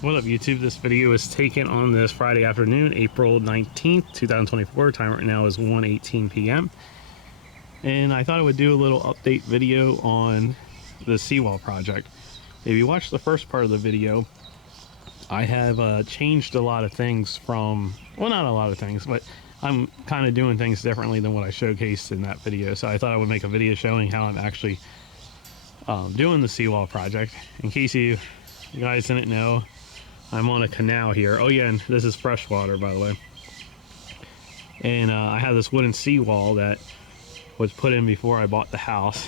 What up YouTube? This video is taken on this Friday afternoon, April 19th, 2024. Time right now is 1:18 p.m. And I thought I would do a little update video on the seawall project. If you watched the first part of the video, I have changed a lot of things from, well, not a lot of things, but I'm kind of doing things differently than what I showcased in that video. So I thought I would make a video showing how I'm actually doing the seawall project. In case you guys didn't know, I'm on a canal here. Oh yeah, and this is fresh water, by the way. And I have this wooden seawall that was put in before I bought the house,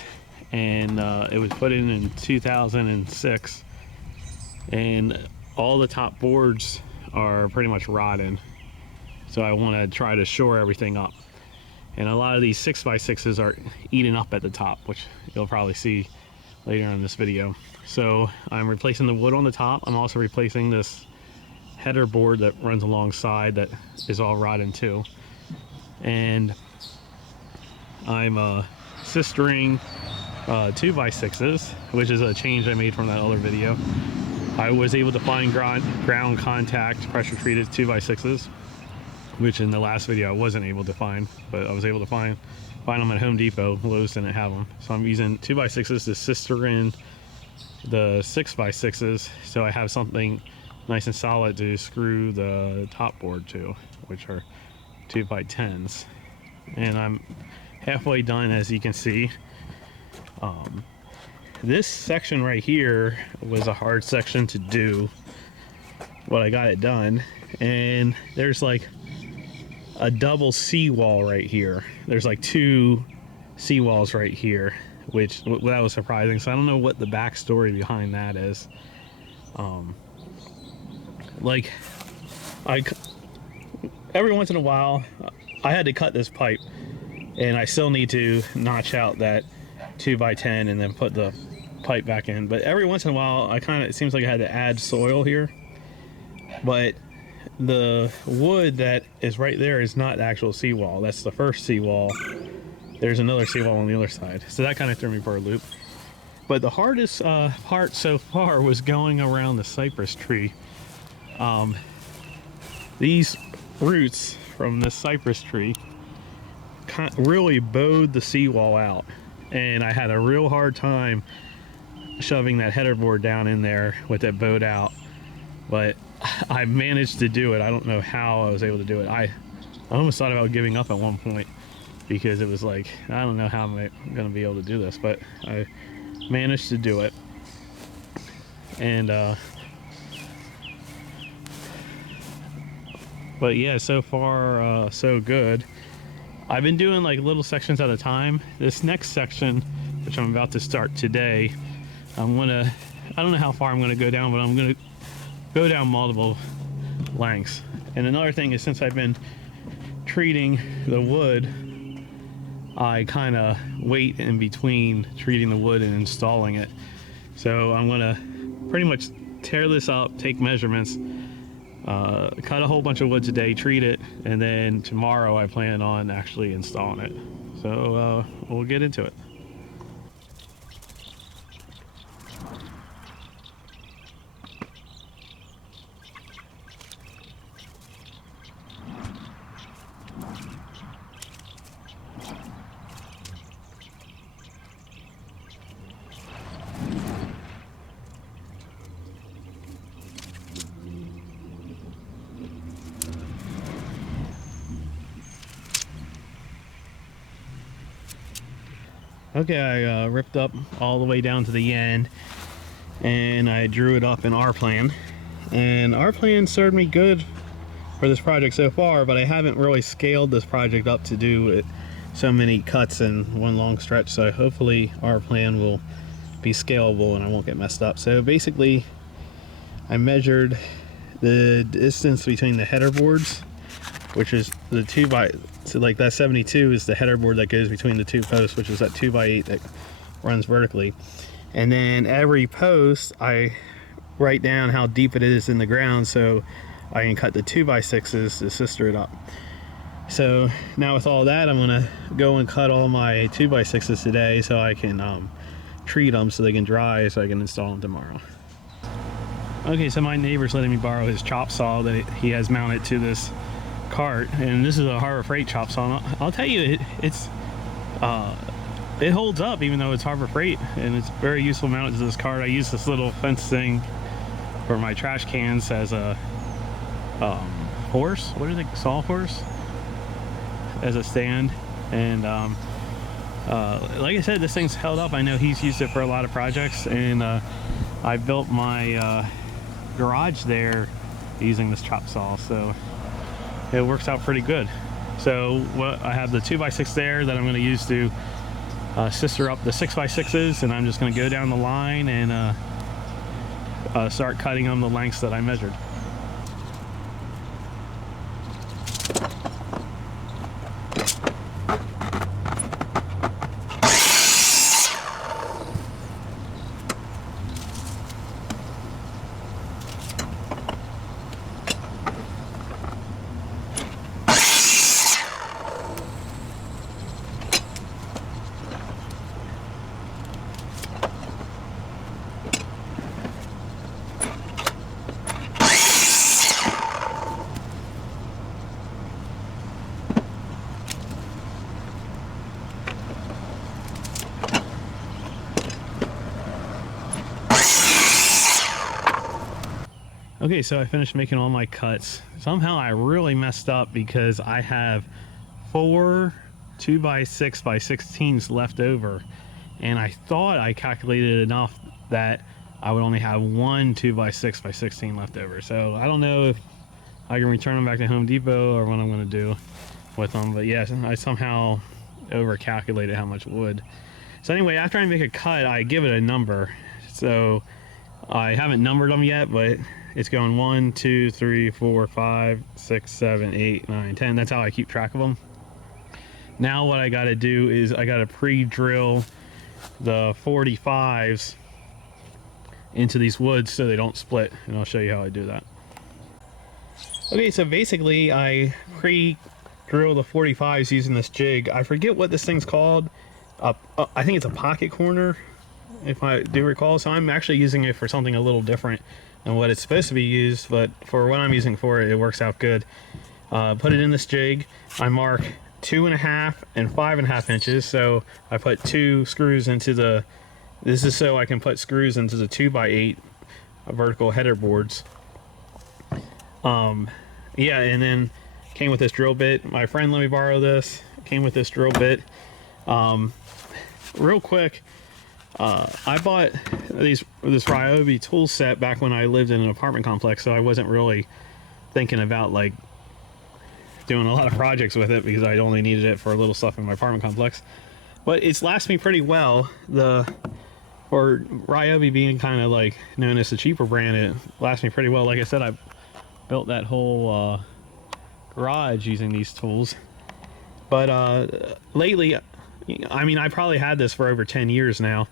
and it was put in 2006, and all the top boards are pretty much rotten. So I want to try to shore everything up, and a lot of these 6x6s are eating up at the top, which you'll probably see later in this video. So I'm replacing the wood on the top. I'm also replacing this header board that runs alongside that is all rotten too. And I'm sistering 2x6s, which is a change I made from that other video. I was able to find ground contact pressure treated 2x6s, which in the last video I wasn't able to find, but I was able to find them at Home Depot. Lowe's didn't have them. So I'm using 2x6s to sister in the 6x6s, so I have something nice and solid to screw the top board to, which are 2x10s. And I'm halfway done, as you can see. This section right here was a hard section to do, but I got it done. And there's like a double seawall right here. There's like two seawalls right here, which that was surprising. So I don't know what the backstory behind that is. Like, every once in a while I had to cut this pipe, and I still need to notch out that 2x10 and then put the pipe back in. But every once in a while it seems like I had to add soil here. But the wood that is right there is not the actual seawall. That's the first seawall. There's another seawall on the other side. So that kind of threw me for a loop. But the hardest part so far was going around the cypress tree. These roots from this cypress tree really bowed the seawall out. And I had a real hard time shoving that header board down in there with it bowed out. But I managed to do it. I don't know how I was able to do it. I almost thought about giving up at one point, because it was like, I don't know how I'm going to be able to do this, but I managed to do it. And but yeah, so far so good. I've been doing like little sections at a time. This next section, which I'm about to start today, I don't know how far I'm going to go down, but I'm going to go down multiple lengths. And another thing is, since I've been treating the wood, I kind of wait in between treating the wood and installing it. So I'm gonna pretty much tear this up, take measurements, cut a whole bunch of wood today, treat it, and then tomorrow I plan on actually installing it. So we'll get into it. Okay, I ripped up all the way down to the end, and I drew it up in our plan. And our plan served me good for this project so far, but I haven't really scaled this project up to do it so many cuts in one long stretch. So hopefully our plan will be scalable and I won't get messed up. So basically, I measured the distance between the header boards, which is the 2x, so like that 72 is the header board that goes between the two posts, which is that 2x8 that runs vertically. And then every post I write down how deep it is in the ground, so I can cut the 2x6s to sister it up. So now with all that, I'm gonna go and cut all my 2x6s today so I can treat them so they can dry, so I can install them tomorrow. Okay, so my neighbor's letting me borrow his chop saw that he has mounted to this cart, and this is a Harbor Freight chop saw. And I'll tell you, it holds up even though it's Harbor Freight, and it's very useful mounted to this cart. I use this little fence thing for my trash cans as a horse. What is it? Sawhorse as a stand, and like I said, this thing's held up. I know he's used it for a lot of projects, and I built my garage there using this chop saw, so it works out pretty good. So I have the 2x6 there that I'm going to use to sister up the 6x6s, and I'm just going to go down the line and start cutting them the lengths that I measured. Okay, so I finished making all my cuts. Somehow I really messed up because I have 4 2x6x16s left over, and I thought I calculated enough that I would only have 1 2x6x16 left over. So I don't know if I can return them back to Home Depot or what I'm going to do with them, but yes, I somehow over calculated how much wood. So anyway, after I make a cut, I give it a number. So I haven't numbered them yet, but it's going 1 2 3 4 5 6 7 8 9 10. That's how I keep track of them. Now what I got to do is I got to pre-drill the 45s into these woods so they don't split, and I'll show you how I do that. Okay, so basically I pre-drill the 45s using this jig. I forget what this thing's called. I think it's a pocket corner, if I do recall. So I'm actually using it for something a little different than what it's supposed to be used, but for what I'm using for it, it works out good. Put it in this jig. I mark 2.5 and 5.5 inches. So I put 2 screws into the, this is so I can put screws into the 2x8 vertical header boards. Yeah, and then came with this drill bit. My friend let me borrow this. Came with this drill bit. Real quick, I bought this Ryobi tool set back when I lived in an apartment complex, so I wasn't really thinking about like doing a lot of projects with it because I only needed it for a little stuff in my apartment complex. But it's lasted me pretty well. For Ryobi being kind of like known as the cheaper brand, it lasts me pretty well. Like I said, I built that whole garage using these tools. But lately, I mean, I probably had this for over 10 years now,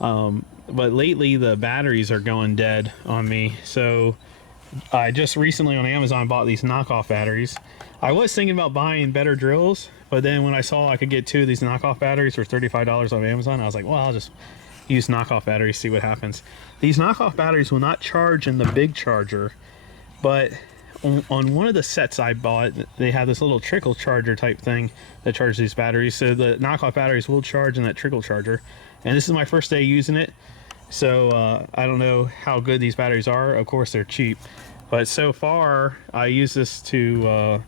but lately the batteries are going dead on me. So I just recently on Amazon bought these knockoff batteries. I was thinking about buying better drills, but then when I saw I could get 2 of these knockoff batteries for $35 on Amazon, I was like, well, I'll just use knockoff batteries, see what happens. These knockoff batteries will not charge in the big charger, but on one of the sets I bought, they have this little trickle charger type thing that charges these batteries. So the knockoff batteries will charge in that trickle charger. And this is my first day using it, so I don't know how good these batteries are. Of course, they're cheap, but so far I use this to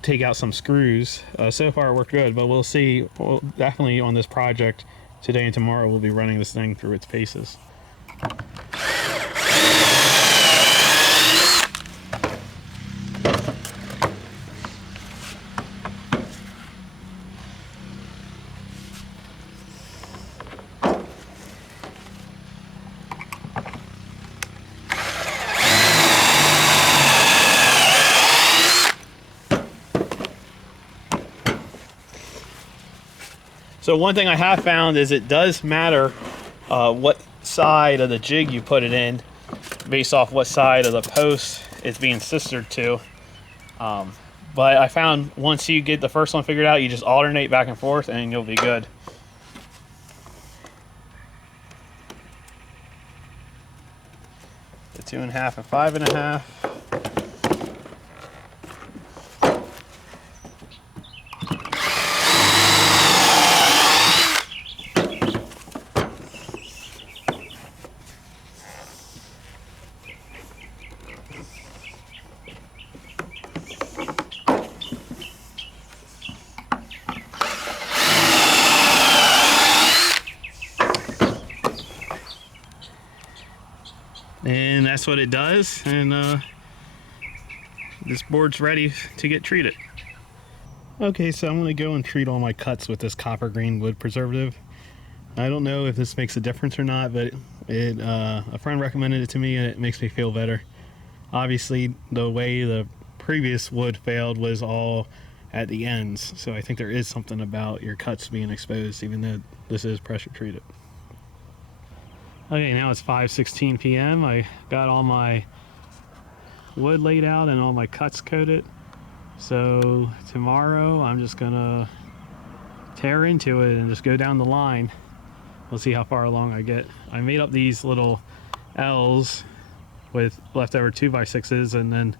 take out some screws. So far it worked good, but we'll see. Well, definitely on this project today and tomorrow we'll be running this thing through its paces. So one thing I have found is it does matter what side of the jig you put it in based off what side of the post it's being sistered to. But I found once you get the first one figured out, you just alternate back and forth and you'll be good. The 2.5 and 5.5. And that's what it does, and this board's ready to get treated. Okay, so I'm going to go and treat all my cuts with this copper green wood preservative. I don't know if this makes a difference or not, but a friend recommended it to me and it makes me feel better. Obviously, the way the previous wood failed was all at the ends, so I think there is something about your cuts being exposed, even though this is pressure treated. Okay, now it's 5:16 p.m. I got all my wood laid out and all my cuts coated. So tomorrow I'm just gonna tear into it and just go down the line. We'll see how far along I get. I made up these little L's with leftover 2x6s, and then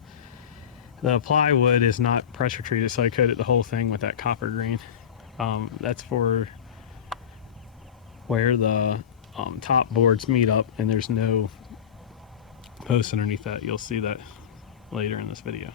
the plywood is not pressure treated, so I coated the whole thing with that copper green. That's for where the top boards meet up, and there's no posts underneath that. You'll see that later in this video.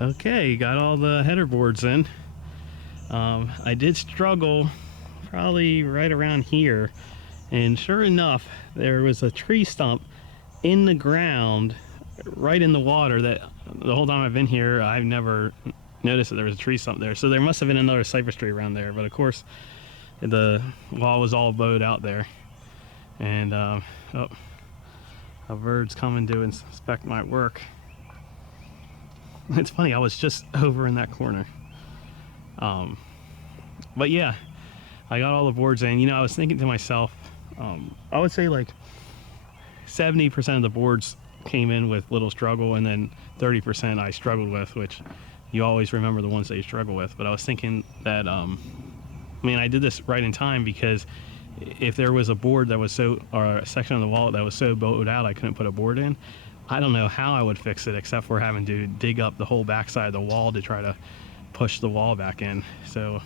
Okay, got all the header boards in. I did struggle probably right around here, and sure enough, there was a tree stump in the ground right in the water that the whole time I've been here I've never noticed that there was a tree stump there. So there must have been another cypress tree around there, but of course the wall was all bowed out there. And oh, a bird's coming to inspect my work. It's funny, I was just over in that corner. But yeah, I got all the boards in. You know, I was thinking to myself, I would say like 70% of the boards came in with little struggle, and then 30% I struggled with, which you always remember the ones that you struggle with. But I was thinking that, I mean, I did this right in time, because if there was a board that was so, or a section of the wall that was so bowed out I couldn't put a board in, I don't know how I would fix it, except for having to dig up the whole backside of the wall to try to push the wall back in. So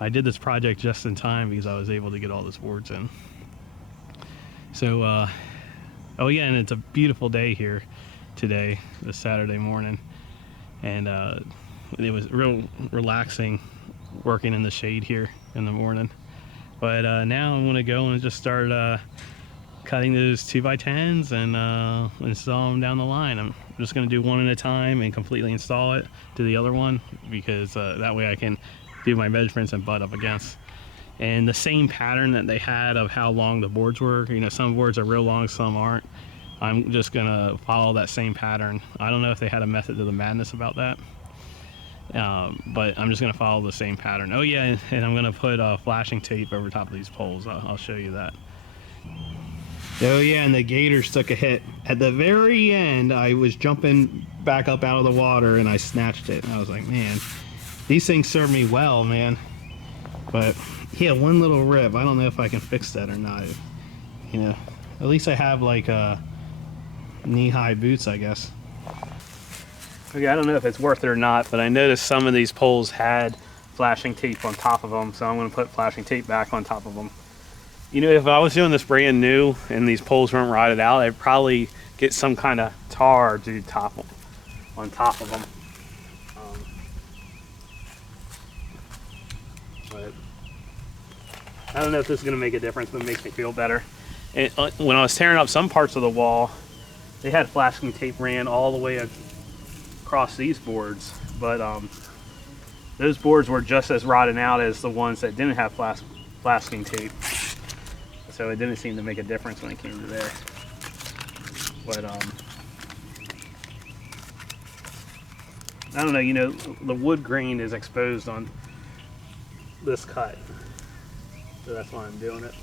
I did this project just in time because I was able to get all those boards in. So, oh yeah, and it's a beautiful day here today, this Saturday morning. And it was real relaxing working in the shade here in the morning. But now I'm gonna go and just start cutting those 2x10s and install them down the line. I'm just going to do one at a time and completely install it to the other one, because that way I can do my measurements and butt up against. And the same pattern that they had of how long the boards were, you know, some boards are real long, some aren't. I'm just going to follow that same pattern. I don't know if they had a method to the madness about that, but I'm just going to follow the same pattern. Oh yeah, and I'm going to put flashing tape over top of these poles. I'll show you that. Oh yeah, and the gators took a hit. At the very end, I was jumping back up out of the water and I snatched it. And I was like, man, these things serve me well, man. But yeah, one little rip. I don't know if I can fix that or not. You know, at least I have like knee-high boots, I guess. Okay, I don't know if it's worth it or not, but I noticed some of these poles had flashing tape on top of them, so I'm going to put flashing tape back on top of them. You know, if I was doing this brand new and these poles weren't rotted out, I'd probably get some kind of tar to on top of them. But I don't know if this is going to make a difference, but it makes me feel better. And when I was tearing up some parts of the wall, they had flashing tape ran all the way across these boards, but those boards were just as rotted out as the ones that didn't have flashing tape. So it didn't seem to make a difference when it came to there. But I don't know, you know, the wood grain is exposed on this cut, so that's why I'm doing it.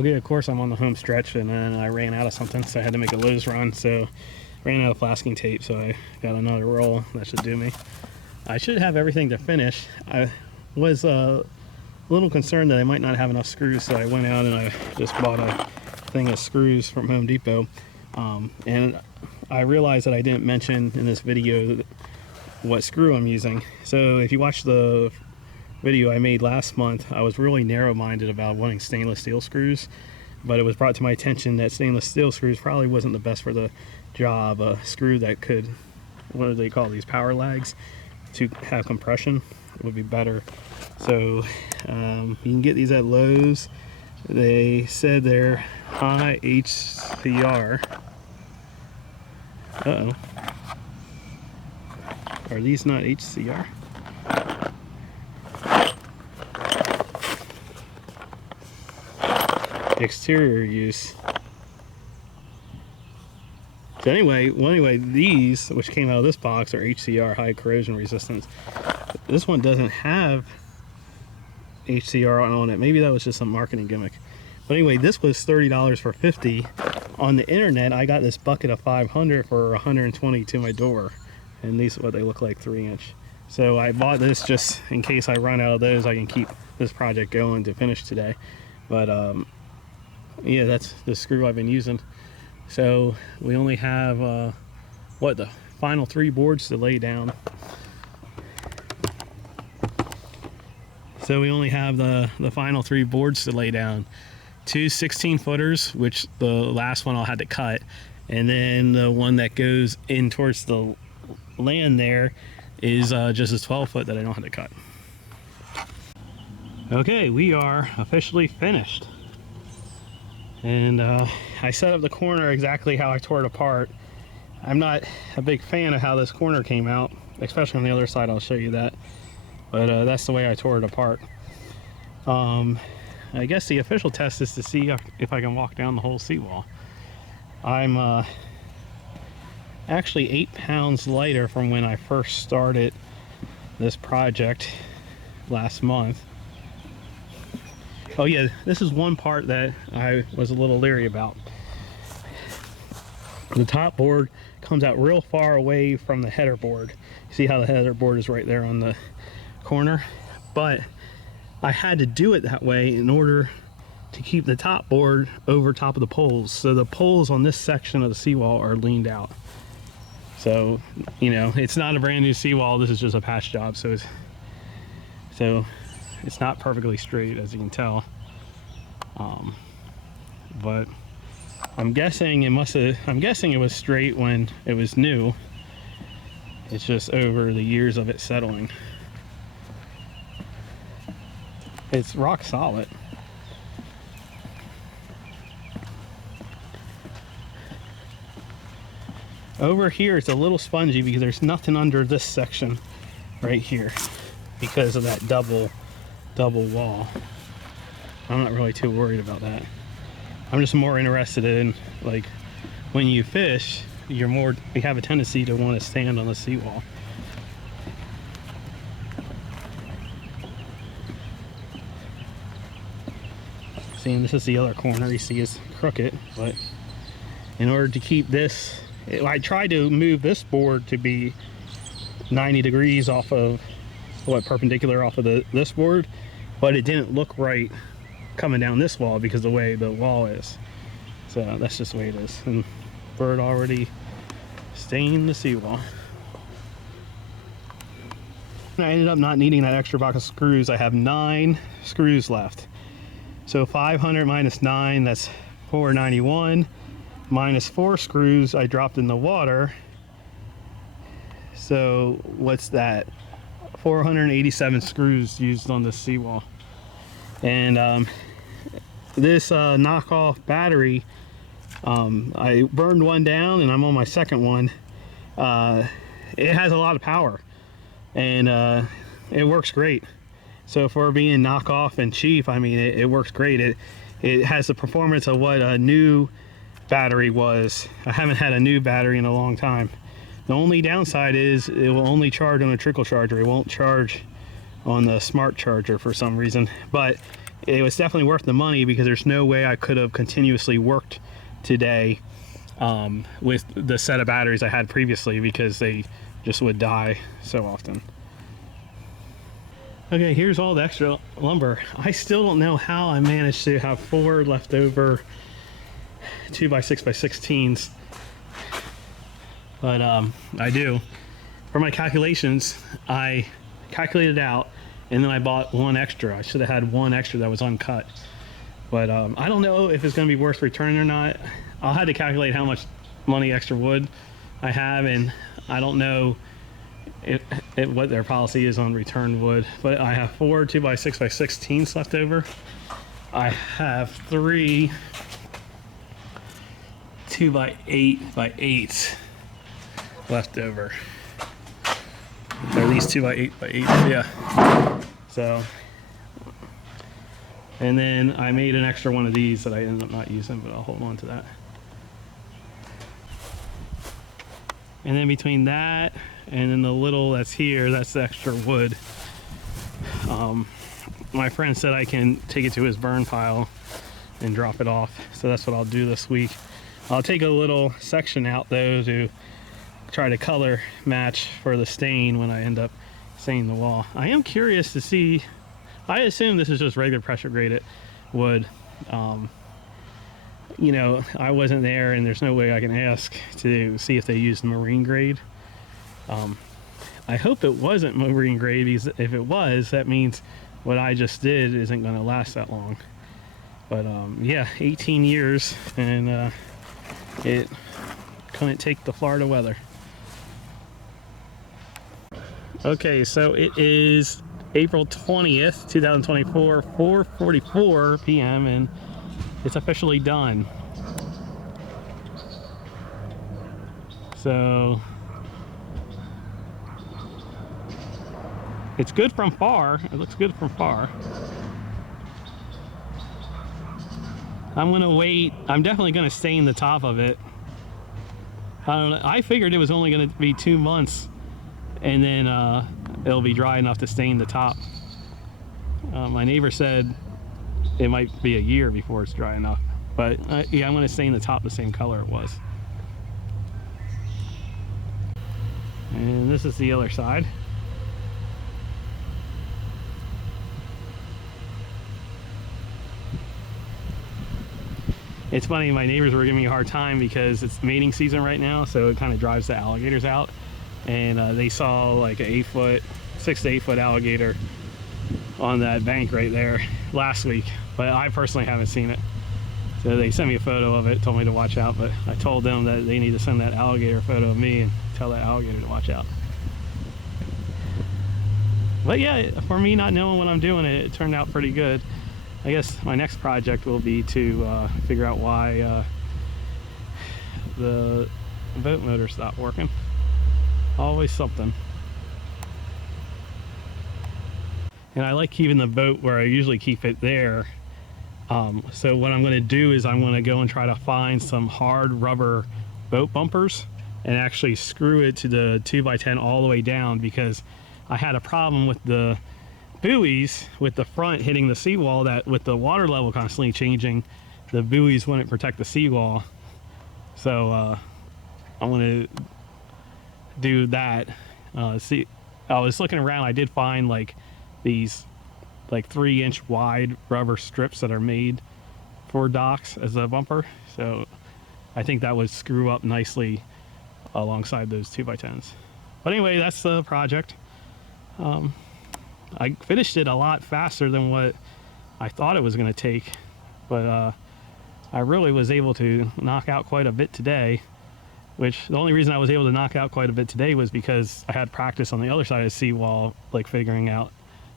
Okay, of course I'm on the home stretch, and then I ran out of something, so I had to make a Lowe's run. So ran out of flasking tape, so I got another roll. That should do me. I should have everything to finish. I was a little concerned that I might not have enough screws, so I went out and I just bought a thing of screws from Home Depot. And I realized that I didn't mention in this video what screw I'm using. So if you watch the video I made last month, I was really narrow-minded about wanting stainless steel screws, but it was brought to my attention that stainless steel screws probably wasn't the best for the job. A screw that could, what do they call these, power lags, to have compression, it would be better. So you can get these at Lowe's. They said they're high HCR. Uh-oh. Are these not HCR? Exterior use. So anyway, these, which came out of this box, are HCR, high corrosion resistance. This one doesn't have HCR on it. Maybe that was just some marketing gimmick. But anyway, this was $30 for 50. On the internet, I got this bucket of 500 for 120 to my door. And these are what they look like, 3-inch. So I bought this just in case I run out of those, I can keep this project going to finish today. But yeah, that's the screw I've been using. So we only have the final 3 boards to lay down. So we only have the final 3 boards to lay down. 2 16-footers, which the last one I'll have to cut, and then the one that goes in towards the land there is just a 12-foot that I don't have to cut. Okay, we are officially finished. And I set up the corner exactly how I tore it apart. I'm not a big fan of how this corner came out, especially on the other side. I'll show you that. But that's the way I tore it apart. I guess the official test is to see if I can walk down the whole seawall. I'm actually 8 pounds lighter from when I first started this project last month. Oh yeah, this is one part that I was a little leery about. The top board comes out real far away from the header board. You see how the header board is right there on the corner? But I had to do it that way in order to keep the top board over top of the poles. So the poles on this section of the seawall are leaned out. So, you know, it's not a brand new seawall, this is just a patch job, so it's not perfectly straight, as you can tell. But I'm guessing it was straight when it was new. It's just over the years of it settling. It's rock solid. Over here it's a little spongy because there's nothing under this section right here because of that double wall. I'm not really too worried about that. I'm just more interested in, like, when you fish, you have a tendency to want to stand on the seawall. See, and this is the other corner. You see it's crooked, but in order to keep this, I tried to move this board to be 90 degrees off of, perpendicular off of this board, but it didn't look right coming down this wall because of the way the wall is. So that's just the way it is. And bird already stained the seawall. I ended up not needing that extra box of screws. I have 9 screws left. So 500 minus 9, that's 491. Minus 4 screws I dropped in the water. So what's that? 487 screws used on the seawall. And this knockoff battery, I burned one down and I'm on my second one. It has a lot of power and it works great. So for being knockoff and cheap, I mean, it works great. It has the performance of what a new battery was. I haven't had a new battery in a long time. The only downside is it will only charge on a trickle charger. It won't charge on the smart charger for some reason. But it was definitely worth the money, because there's no way I could have continuously worked today with the set of batteries I had previously, because they just would die so often. Okay, here's all the extra lumber. I still don't know how I managed to have 4 leftover 2x6x16s, but I do. For my calculations, I calculated out, and then I bought 1 extra. I should have had 1 extra that was uncut, but I don't know if it's going to be worth returning or not. I'll have to calculate how much money extra wood I have, and I don't know what their policy is on return wood, but I have 4 2x6x16s left over. I have 3 2x8x8s left over. Or at least 2x8x8s, yeah. So, and then I made an extra one of these that I ended up not using, but I'll hold on to that. And then between that and then the little that's here, that's the extra wood. My friend said I can take it to his burn pile and drop it off, so that's what I'll do this week. I'll take a little section out though to try to color match for the stain when I end up staining the wall. I am curious to see, I assume this is just regular pressure graded wood. You know, I wasn't there, and there's no way I can ask to see if they used marine grade. I hope it wasn't marine grade, because if it was, that means what I just did isn't going to last that long. But yeah, 18 years, and it couldn't take the Florida weather. Okay, so it is April 20th, 2024, 4:44 p.m. and it's officially done. So it's good from far. It looks good from far. I'm gonna wait. I'm definitely gonna stain the top of it. I don't know. I figured it was only gonna be 2 months, and then it'll be dry enough to stain the top. My neighbor said it might be a year before it's dry enough, but yeah, I'm going to stain the top the same color it was. And this is the other side. It's funny, my neighbors were giving me a hard time because it's mating season right now, so it kind of drives the alligators out. And they saw like a 6 to 8 foot alligator on that bank right there last week, but I personally haven't seen it. So they sent me a photo of it, told me to watch out, but I told them that they need to send that alligator a photo of me and tell that alligator to watch out. But yeah, for me not knowing what I'm doing, it turned out pretty good. I guess my next project will be to figure out why the boat motor stopped working. Always something. And I like keeping the boat where I usually keep it there. So what I'm going to do is I'm going to go and try to find some hard rubber boat bumpers and actually screw it to the 2x10 all the way down, because I had a problem with the buoys with the front hitting the seawall, that with the water level constantly changing, the buoys wouldn't protect the seawall. So I'm going to do that. See, I was looking around, I did find like these like 3-inch wide rubber strips that are made for docks as a bumper, so I think that would screw up nicely alongside those 2x10s. But anyway, that's the project. I finished it a lot faster than what I thought it was going to take, but I really was able to knock out quite a bit today, which the only reason I was able to knock out quite a bit today was because I had practice on the other side of the seawall, like figuring out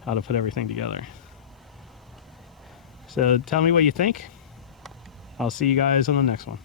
how to put everything together. So tell me what you think. I'll see you guys on the next one.